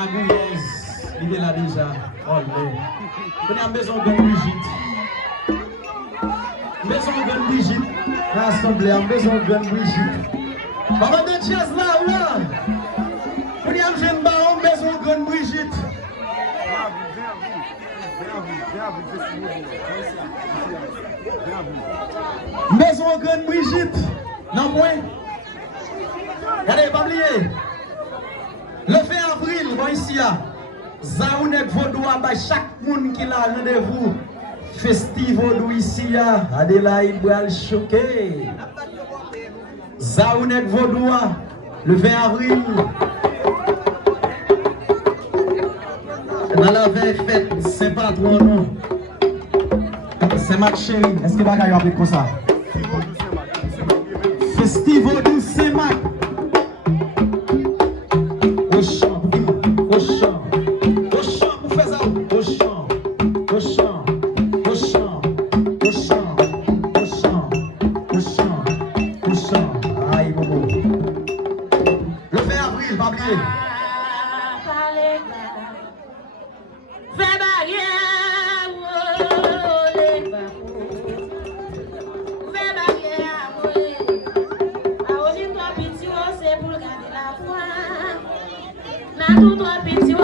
Magouilleuse, il est là déjà. Oh, on a besoin de Brigitte. Besoin de Brigitte. L'assemblée a besoin de Brigitte. Maman de jazz là, ou là? On a besoin de Brigitte. Besoin de Brigitte. Non, moi. Regardez, pas oublier. Le 20 avril, bon ici, Zaounek Vaudoua, chaque monde qui a rendez-vous. Festival ici, Adélaïde Boal choqué. Zaounek Vaudoua, le 20 avril. Dans la veille fête, c'est pas trop non. C'est ma chérie. Est-ce que vous avez appelé comme ça? Festival du Semac. Au champ, au champ. Au champ, vous faites ça. Au champ, au champ, au champ, au champ, au champ, au champ, au champ. Aïe, bobo. Le 20 avril, pas oublier. Tout petit